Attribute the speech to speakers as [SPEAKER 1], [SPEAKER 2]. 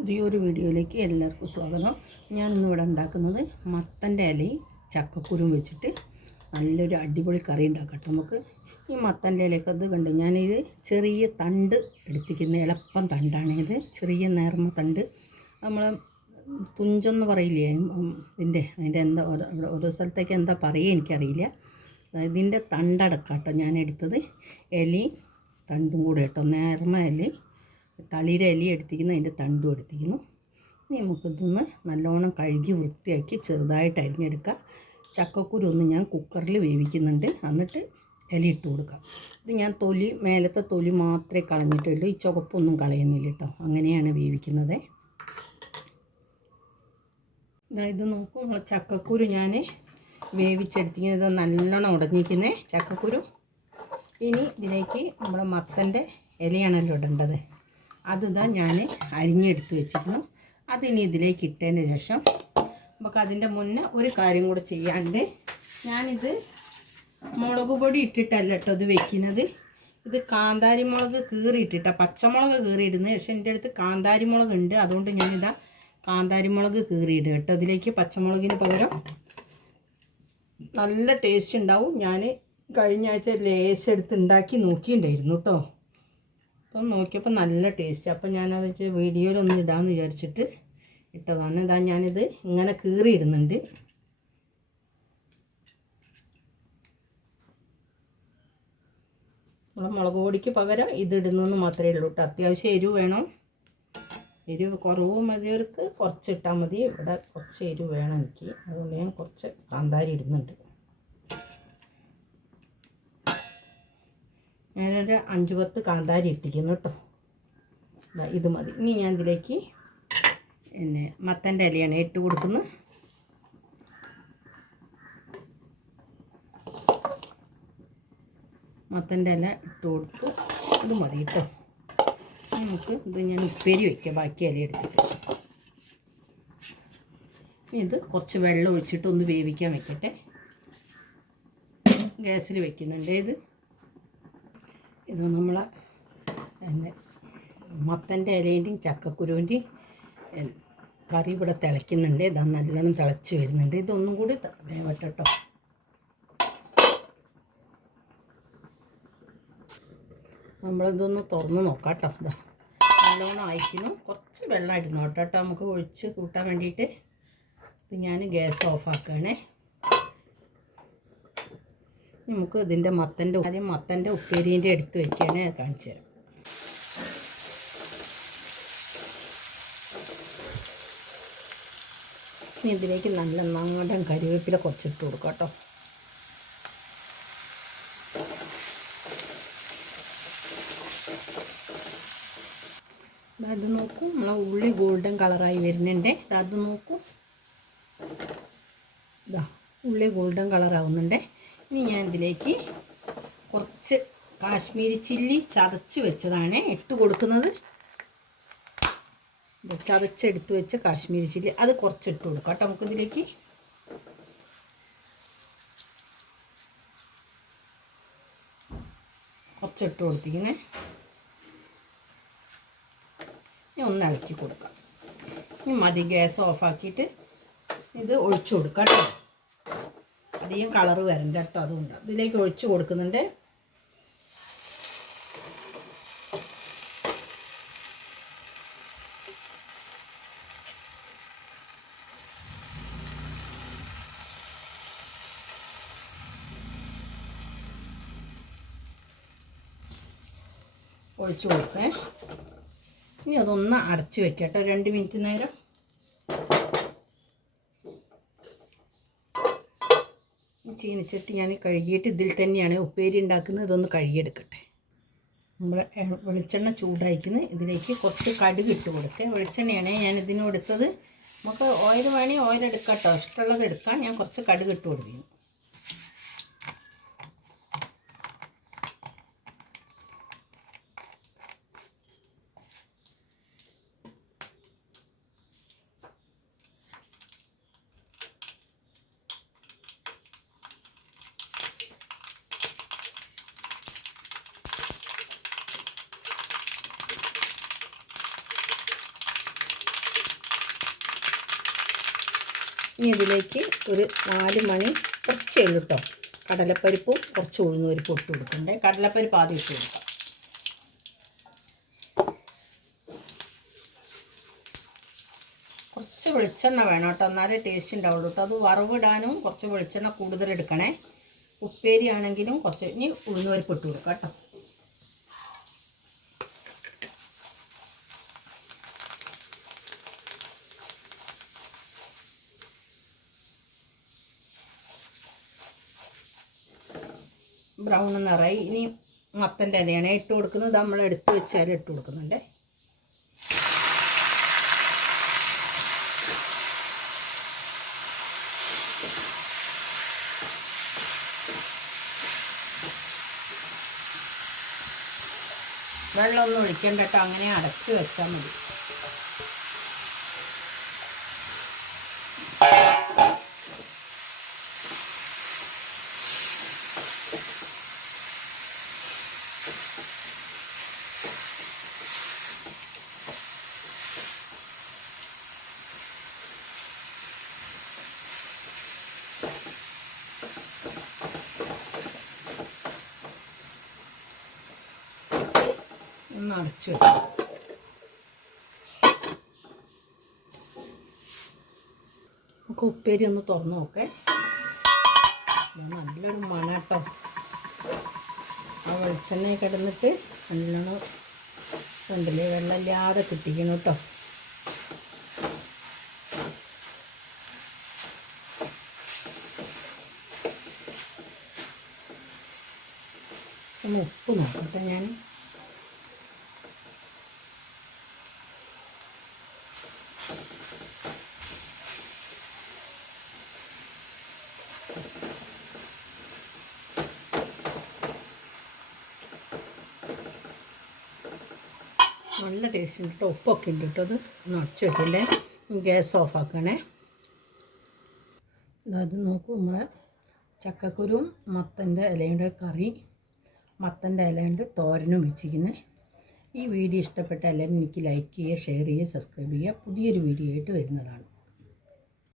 [SPEAKER 1] പുതിയൊരു വീഡിയോയിലേക്ക് എല്ലാവർക്കും സ്വാഗതം. ഞാനിന്ന് ഇവിടെ ഉണ്ടാക്കുന്നത് മത്തന്റെ ഇലയും ചക്കക്കുരും വെച്ചിട്ട് നല്ലൊരു അടിപൊളി കറി ഉണ്ടാക്കട്ടെ നമുക്ക്. ഈ മത്തന്റെ ഇലയൊക്കെ അത് കണ്ട്? ഞാനിത് ചെറിയ തണ്ട് എടുത്തിരിക്കുന്ന എളുപ്പം തണ്ടാണ് ഇത്. ചെറിയ നേർമ തണ്ട്. നമ്മൾ തുഞ്ചെന്ന് പറയില്ലേ? ഇതിന്റെ അതിന്റെ എന്താ ഓരോ ഓരോ സ്ഥലത്തേക്ക് എന്താ പറയുക എനിക്കറിയില്ല. ഇതിന്റെ തണ്ടടക്കാട്ടോ ഞാൻ എടുത്തത് ഇലയും തണ്ടും കൂടെ കേട്ടോ. നേർമ ഇലയും തളിര ഇല എടുത്തിരിക്കുന്നു അതിന്റെ തണ്ടും എടുത്തിരിക്കുന്നു. ഇനി നമുക്കിതൊന്ന് നല്ലോണം കഴുകി വൃത്തിയാക്കി ചെറുതായിട്ട് അരിഞ്ഞെടുക്കാം. ചക്കക്കുരു ഒന്ന് ഞാൻ കുക്കറിൽ വേവിക്കുന്നുണ്ട്. എന്നിട്ട് ഇല ഇട്ട് കൊടുക്കാം. ഇത് ഞാൻ തൊലി മേലത്തെ തൊലി മാത്രമേ കളഞ്ഞിട്ടുള്ളൂ. ഈ ചുവപ്പൊന്നും കളയുന്നില്ല കേട്ടോ. അങ്ങനെയാണ് വേവിക്കുന്നത്. ഇതാ നോക്കൂ നമ്മൾ ചക്കക്കുരു ഞാൻ വേവിച്ചെടുത്തിരിക്കുന്നത് നല്ലോണം ഉടഞ്ഞിരിക്കുന്നത് ചക്കക്കുരു. ഇനി ഇതിലേക്ക് നമ്മുടെ മത്തന്റെ ഇലയാണല്ലോ ഇടേണ്ടത്. അതിതാ ഞാൻ അരിഞ്ഞെടുത്ത് വെച്ചിരുന്നു അതിനി ഇതിലേക്ക് ഇട്ടതിന് ശേഷം നമുക്ക് അതിന്റെ മുന്നേ ഒരു കാര്യം കൂടെ ചെയ്യാണ്ട് ഞാനിത് മുളക് പൊടി ഇട്ടിട്ടല്ല കേട്ടോ ഇത് വെക്കുന്നത്. ഇത് കാന്താരി മുളക് കീറിയിട്ടിട്ട പച്ചമുളക് കീറിയിടുന്നത്. പക്ഷെ എന്റെ അടുത്ത് കാന്താരി മുളക് ഉണ്ട്. അതുകൊണ്ട് ഞാനിതാ കാന്താരി മുളക് കീറിയിടുക കേട്ടോ. ഇതിലേക്ക് പച്ചമുളകിന് പകരം നല്ല ടേസ്റ്റ് ഉണ്ടാവും. ഞാൻ കഴിഞ്ഞ ആഴ്ച ലേശം എടുത്ത് ഉണ്ടാക്കി നോക്കിയിട്ടുണ്ടായിരുന്നു കേട്ടോ. അപ്പം നോക്കിയപ്പോൾ നല്ല ടേസ്റ്റ് അപ്പം ഞാനത് വെച്ച് വീഡിയോയിലൊന്ന് ഇടാമെന്ന് വിചാരിച്ചിട്ട് ഇട്ടതാണ്. ഇതാ ഞാനിത് ഇങ്ങനെ കീറിയിടുന്നുണ്ട്. നമ്മൾ മുളക് പൊടിക്ക് പകരം ഇതിടുന്നെന്ന് മാത്രമേ ഉള്ളൂ കേട്ടോ. അത്യാവശ്യം എരിവ് വേണം. എരിവ് കുറവ് മതിയവർക്ക് കുറച്ച് ഇട്ടാൽ മതി. ഇവിടെ കുറച്ച് എരിവ് വേണം എനിക്ക്. അതുകൊണ്ട് ഞാൻ കുറച്ച് കാന്താരി ഇടുന്നുണ്ട്. ഞാനൊരു അഞ്ച് പത്ത് കാന്താരി ഇട്ടിരിക്കുന്നു കേട്ടോ. ഇത് മതി. ഇനി ഞാൻ ഇതിലേക്ക് പിന്നെ മത്തന്റെ ഇലയാണ് ഇട്ട് കൊടുക്കുന്നത്. മത്തന്റെ ഇല ഇട്ട് കൊടുത്തു. ഇത് മതി കേട്ടോ. നമുക്ക് ഇത് ഞാൻ ഉപ്പേരി വയ്ക്കാം ബാക്കി ഇല എടുത്തിട്ട്. ഇത് കുറച്ച് വെള്ളം ഒഴിച്ചിട്ട് ഒന്ന് വേവിക്കാൻ വെക്കട്ടെ. ഗ്യാസിൽ വെക്കുന്നുണ്ട്. ഇത് ഇത് നമ്മൾ മത്തന്റെ ഇലേന്റെയും ചക്കക്കുരുവിന്റെയും കറി ഇവിടെ തിളയ്ക്കുന്നുണ്ട്. ഇതാ നല്ലോണം തിളച്ച് വരുന്നുണ്ട്. ഇതൊന്നും കൂടി വേവട്ടെ നമ്മളിതൊന്ന് തുറന്ന് നോക്കാം കേട്ടോ ഇതാ നല്ലോണം അയക്കുന്നു കുറച്ച് വെള്ളം ഇടുന്നു കേട്ടോ. നമുക്ക് ഒഴിച്ച് കൂട്ടാൻ വേണ്ടിയിട്ട് ഇത് ഞാൻ ഗ്യാസ് ഓഫാക്കുകയാണേ നമുക്ക് ഇതിന്റെ മത്തന്റെ ആദ്യം മത്തന്റെ ഉപ്പേരീന്റെ എടുത്ത് വയ്ക്കാനേ കാണിച്ചു തരാം. ഇനി ഇതിലേക്ക് നല്ല നാടൻ കരിവേപ്പില കുറച്ചിട്ട് കൊടുക്കാം കേട്ടോ. അത് നോക്കൂ നമ്മളെ ഉള്ളി ഗോൾഡൻ കളറായി വരുന്നുണ്ട്. അത് നോക്കൂ. ഇതാ ഉള്ളി ഗോൾഡൻ കളറാവുന്നുണ്ട്. ഇനി ഞാൻ ഇതിലേക്ക് കുറച്ച് കാശ്മീരി ചില്ലി ചതച്ച് വെച്ചതാണ് ഇട്ട് കൊടുക്കുന്നത്. ചതച്ചെടുത്ത് വെച്ച കാശ്മീരി ചില്ലി. അത് കുറച്ച് ഇട്ട് കൊടുക്കാം കേട്ടോ നമുക്കിതിലേക്ക്. കുറച്ച് ഇട്ട് കൊടുത്തിരിക്കുന്നേ. ഇനി ഒന്ന് ഇളക്കി കൊടുക്കാം. ഇനി മതി ഗ്യാസ് ഓഫാക്കിയിട്ട് ഇത് ഒഴിച്ചു കൊടുക്കാം കേട്ടോ. അധികം കളർ വരണ്ട കേട്ടോ അതുകൊണ്ട്. ഇതിലേക്ക് ഒഴിച്ചു കൊടുക്കുന്നുണ്ട്. ഒഴിച്ചു കൊടുത്തേ. ഇനി അതൊന്ന് അടച്ച് വെക്കട്ടെ രണ്ട് മിനിറ്റ് നേരം. ചീനച്ചട്ടി ഞാൻ കഴുകിയിട്ട് ഇതിൽ തന്നെയാണ് ഉപ്പേരി ഉണ്ടാക്കുന്നത്. ഇതൊന്ന് കഴുകിയെടുക്കട്ടെ. നമ്മൾ വെളിച്ചെണ്ണ ചൂടായിക്കുന്ന. ഇതിലേക്ക് കുറച്ച് കടുക് ഇട്ട് കൊടുക്കുക വെളിച്ചെണ്ണയാണ് ഞാൻ ഇതിന് നമുക്ക് ഓയിൽ വേണമെങ്കിൽ ഓയിൽ എടുക്കാം കേട്ടോ. ഇഷ്ടമുള്ളത് എടുക്കാം. ഞാൻ കുറച്ച് കടുക് ഇട്ട് കൊടുക്കുന്നു. ഇനി ഇതിലേക്ക് ഒരു നാല് മണി കുറച്ചേ ഉള്ളൂ കേട്ടോ കടലപ്പരിപ്പും കുറച്ച് ഉഴുന്നുപരിപ്പും ഇട്ട് കൊടുക്കണ്ടേ. കടലപ്പരിപ്പ് ആദ്യം ഇട്ട് കൊടുക്കാം. കുറച്ച് വെളിച്ചെണ്ണ വേണം കേട്ടോ എന്നാലേ ടേസ്റ്റ് ഉണ്ടാവുള്ളൂ കേട്ടോ അത് വറവിടാനും കുറച്ച് വെളിച്ചെണ്ണ കൂടുതൽ എടുക്കണേ. ഉപ്പേരി ആണെങ്കിലും കുറച്ച് ഇനി ഉഴുന്നുപരിപ്പ് ഇട്ട് കൊടുക്കാം കേട്ടോ ബ്രൗൺ നിറയി ഇനി മത്തന്റെ ഇലയാണ് ഇട്ട് കൊടുക്കുന്നത്. നമ്മൾ എടുത്ത് വെച്ചാൽ ഇട്ട് കൊടുക്കുന്നുണ്ടേ. വെള്ളമൊന്നും ഒഴിക്കണ്ട കേട്ടോ. അങ്ങനെ അടച്ച് വെച്ചാൽ മതി. ഒന്ന് അടച്ചു വെക്കാം നമുക്ക് ഉപ്പേരി ഒന്ന് തുറന്നു നോക്കേ. നല്ലൊരു മണട്ടോ. ആ വെളിച്ചെണ്ണ കിടന്നിട്ട് നല്ലോണം ഉണ്ടല്ലേ വെള്ളമില്ലാതെ കിട്ടിക്കണം കേട്ടോ ഉപ്പ് നോക്കട്ടെ ഞാൻ നല്ല ടേസ്റ്റ് ഉണ്ട് കേട്ടോ ഉപ്പൊക്കെ ഉണ്ട് കേട്ടോ അത്. ഒന്ന് അടച്ചു ഗ്യാസ് ഓഫ് ആക്കണേ. അത് നോക്കൂ നമ്മളെ ചക്കക്കുരുവും മത്തന്റെ ഇലയുടെ കറി മത്തന്റെ ഇലയുടെ തോരനും വെച്ചിരിക്കുന്നത് ഈ വീഡിയോ ഇഷ്ടപ്പെട്ട എല്ലാവരും എനിക്ക് ലൈക്ക് ചെയ്യുക ഷെയർ ചെയ്യുക സബ്സ്ക്രൈബ് ചെയ്യുക. പുതിയൊരു വീഡിയോ ആയിട്ട് വരുന്നതാണ്.